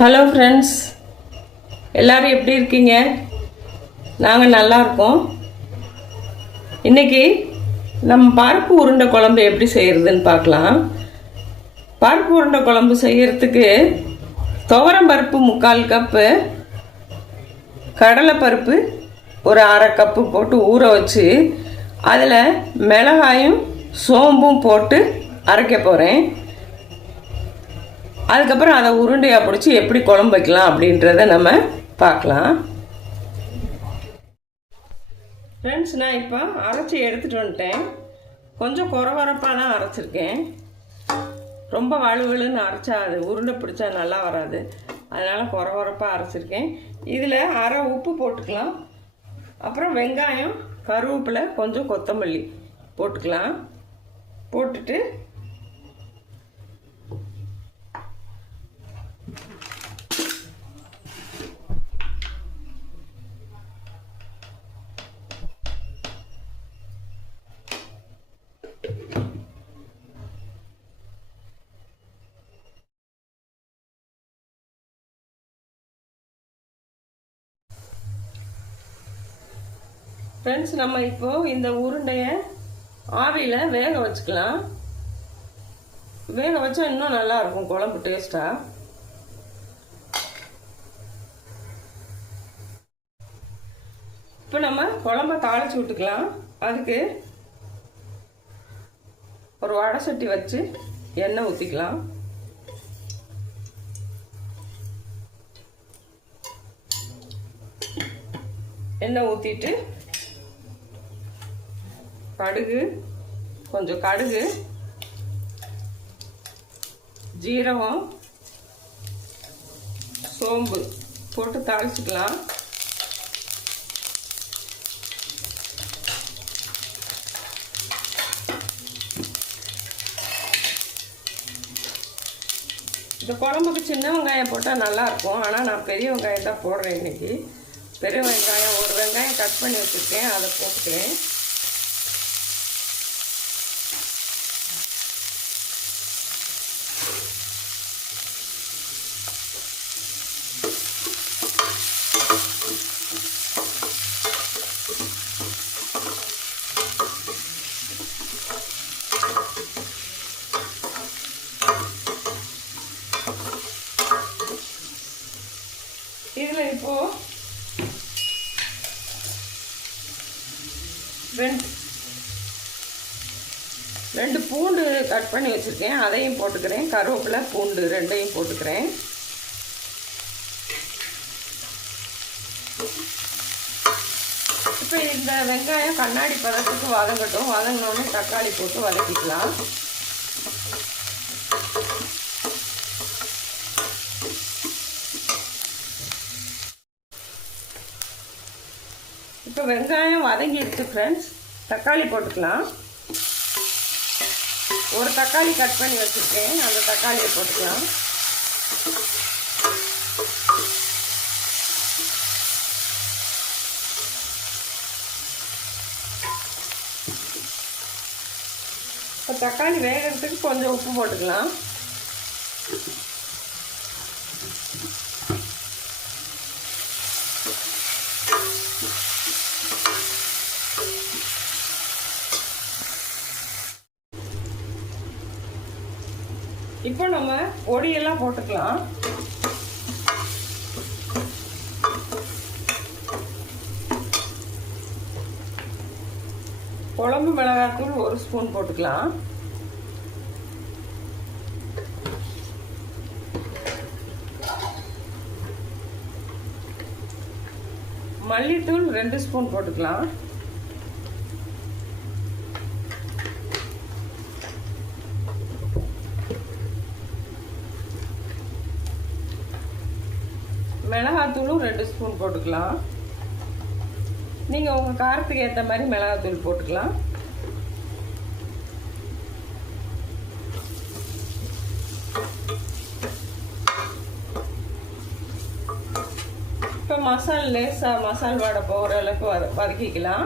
Hello friends எல்லோரும் எப்படி இருக்கீங்க? நாங்கள் நல்லா இருக்கோம். இன்னைக்கு நம்ம பருப்பு உருண்டை குழம்பு எப்படி செய்கிறதுன்னு பார்க்கலாம். பருப்பு உருண்டை குழம்பு செய்கிறதுக்கு துவரம் பருப்பு முக்கால் கப்பு கடலைப்பருப்பு ஒரு அரை கப்பு போட்டு ஊற வச்சு அதில் மிளகாயும் சோம்பும் போட்டு அரைக்க போகிறேன் அதுக்கப்புறம் அதை உருண்டையாக பிடிச்சி எப்படி குழம்பு வைக்கலாம் அப்படின்றத நம்ம பார்க்கலாம். ஃப்ரெண்ட்ஸ் நான் இப்போ அரைச்சி எடுத்துகிட்டு வந்துட்டேன். கொஞ்சம் குறவரப்பாக தான் அரைச்சிருக்கேன். ரொம்ப வலுவலுன்னு அரைச்சா அது உருண்டை பிடிச்சா நல்லா வராது. அதனால் குறவரப்பாக அரைச்சிருக்கேன். இதில் அரை உப்பு போட்டுக்கலாம். அப்புறம் வெங்காயம் கருவேப்பிலை கொஞ்சம் கொத்தமல்லி போட்டுக்கலாம். போட்டுட்டு ஃப்ரெண்ட்ஸ் நம்ம இப்போ இந்த உருண்டையை ஆவியில் வேக வச்சுக்கலாம். வேக வச்சா இன்னும் நல்லா இருக்கும் குழம்பு டேஸ்ட்டாக இப்போ நம்ம குழம்ப தாளிச்சு விட்டுக்கலாம். அதுக்கு ஒரு வடை சட்டி வச்சு எண்ணெய் ஊற்றிக்கலாம் எண்ணெய் ஊற்றிட்டு கடுகு கொஞ்சம் கடுகு ஜீரகம் சோம்பு போட்டு தாளிச்சுக்கலாம். இந்த குழம்புக்கு சின்ன வெங்காயம் போட்டால் நல்லாயிருக்கும். ஆனால் நான் பெரிய வெங்காயம் தான் போடுறேன் இன்றைக்கி பெரிய வெங்காயம் ஒரு வெங்காயம் கட் பண்ணி வச்சுருக்கேன் அதை போட்டுக்கிறேன். இதில் ரெண்டு ரெண்டு பூண்டு கட் பண்ணி வச்சுருக்கேன். அதையும் போட்டுக்கிறேன். கருவேப்பிலை பூண்டு ரெண்டையும் போட்டுக்கிறேன். இப்போ இந்த வெங்காயம் கண்ணாடி பதத்துக்கு வதங்கட்டும். வதங்கினோடனே தக்காளி போட்டு வதக்கிக்கலாம். இப்போ வெங்காயம் வதங்கிடுச்சு ஃப்ரெண்ட்ஸ் தக்காளி போட்டுக்கலாம். ஒரு தக்காளி கட் பண்ணி வச்சுருக்கேன். அந்த தக்காளியை போட்டுக்கலாம். இப்போ தக்காளி வேகிறதுக்கு கொஞ்சம் உப்பு போட்டுக்கலாம் இப்போ ஒடியெல்லாம் பொடியெல்லாம் போட்டுக்கலாம். குழம்பு மிளகாத்தூள் ஒரு ஸ்பூன் போட்டுக்கலாம். மல்லித்தூள் ரெண்டு ஸ்பூன் போட்டுக்கலாம். மிளகாத்தூளும் ரெண்டு ஸ்பூன் போட்டுக்கலாம். நீங்கள் உங்கள் காரத்துக்கு ஏற்ற மாதிரி மிளகாத்தூள் போட்டுக்கலாம். இப்போ மசால் லேசாக மசால் வாடை போகிற அளவுக்கு வத வதக்கிக்கலாம்.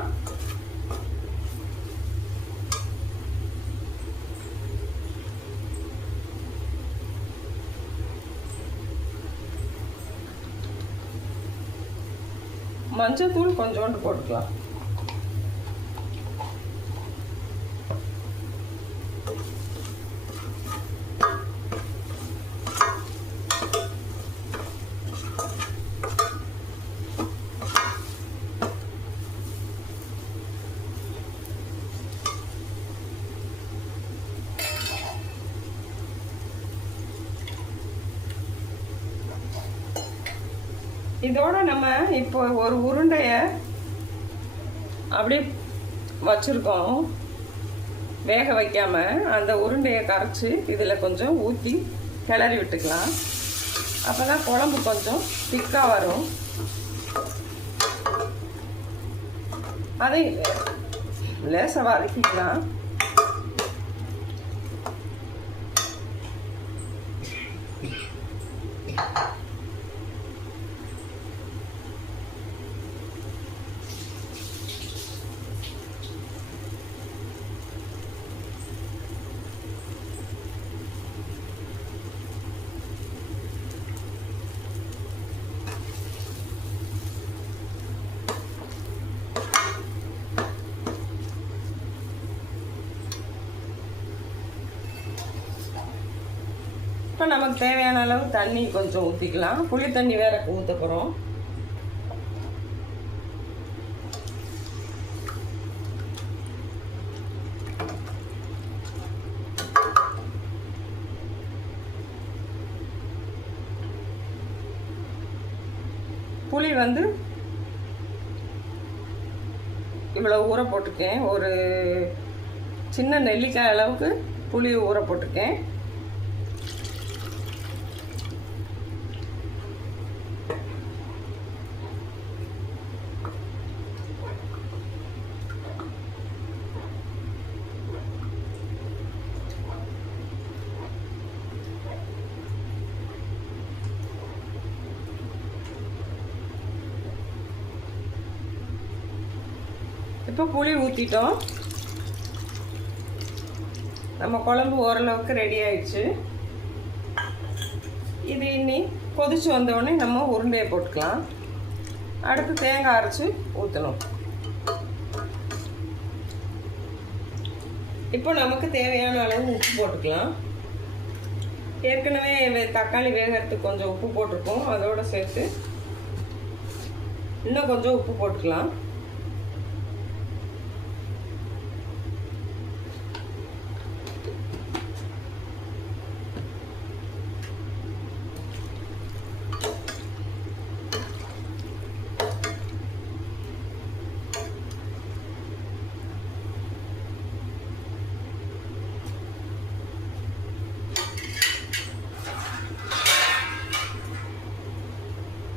மஞ்சத்தூள் கொஞ்சோண்டு போட்டுக்கலாம். இதோட நம்ம இப்போ ஒரு உருண்டைய அப்படியே வச்சுருக்கோம். வேக வைக்காமல் அந்த உருண்டையை கரைச்சி இதில் கொஞ்சம் ஊற்றி கிளறி விட்டுக்கலாம். அப்போ தான் குழம்பு கொஞ்சம் திக்காக வரும். அதை லேசாக வதக்கிக்கலாம். இப்போ நமக்கு தேவையான அளவு தண்ணி கொஞ்சம் ஊற்றிக்கலாம் புளி தண்ணி வேற ஊற்ற போகிறோம் புளி வந்து இவ்வளோ ஊற போட்டிருக்கேன். ஒரு சின்ன நெல்லிக்காய் அளவுக்கு புளி ஊற போட்டிருக்கேன். இப்போ புளி ஊற்றிட்டோம் நம்ம குழம்பு ஓரளவுக்கு ரெடி ஆயிடுச்சு. இது இன்னி கொதிச்சு வந்தோடனே நம்ம உருண்டையை போட்டுக்கலாம். அடுத்து தேங்காய் அரைச்சி ஊற்றணும் இப்போ நமக்கு தேவையான அளவு உப்பு போட்டுக்கலாம். ஏற்கனவே வே- தக்காளி வேகிறதுக்கு கொஞ்சம் உப்பு போட்டிருக்கோம். அதோடு சேர்த்து இன்னும் கொஞ்சம் உப்பு போட்டுக்கலாம்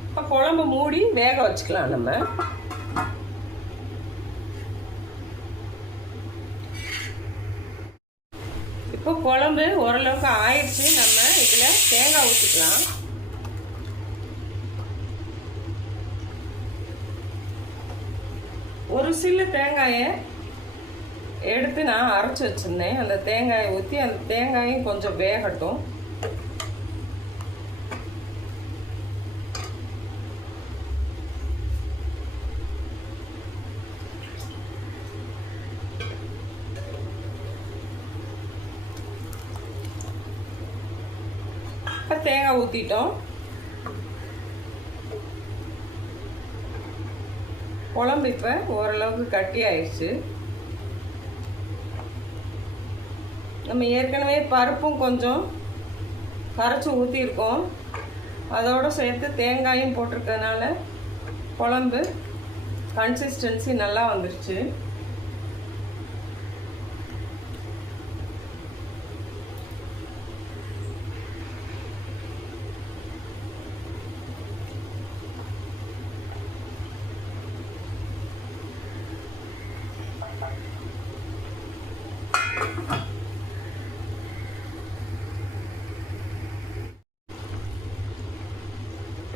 இப்போ குழம்பு மூடி வேக வச்சுக்கலாம் நம்ம. இப்போ குழம்பு ஓரளவுக்கு ஆயிடுச்சு. நம்ம இதில் தேங்காய் ஊற்றிக்கலாம் ஒரு சில்லு தேங்காயை எடுத்து நான் அரைச்சி வச்சுருந்தேன். அந்த தேங்காயை ஊற்றி அந்த தேங்காயும் கொஞ்சம் வேகட்டும். இப்போ தேங்காய் ஊற்றிட்டோம் குழம்பு இப்போ ஓரளவுக்கு கட்டி ஆயிடுச்சு. நம்ம ஏற்கனவே பருப்பும் கொஞ்சம் கரைச்சி ஊற்றிருக்கோம் அதோடு சேர்த்து தேங்காயும் போட்டிருக்கிறதுனால குழம்பு கன்சிஸ்டன்சி நல்லா வந்துருச்சு.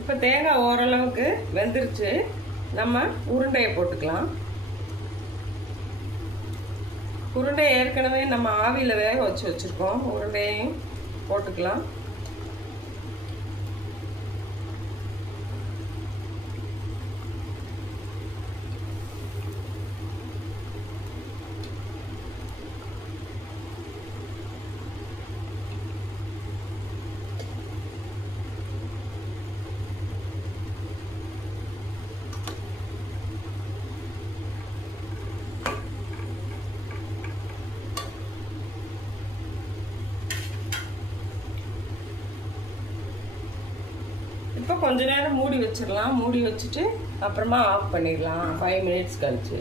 இப்போ தேங்காய் ஓரளவுக்கு வெந்துருச்சு. நம்ம உருண்டையை போட்டுக்கலாம். உருண்டை ஏற்கனவே நம்ம ஆவியில் வேக வச்சு வச்சுருக்கோம். உருண்டையையும் போட்டுக்கலாம் இப்போ கொஞ்ச நேரம் மூடி வச்சிடலாம் மூடி வச்சுட்டு அப்புறமா ஆஃப் பண்ணிடலாம் ஃபைவ் மினிட்ஸ் கழிச்சு.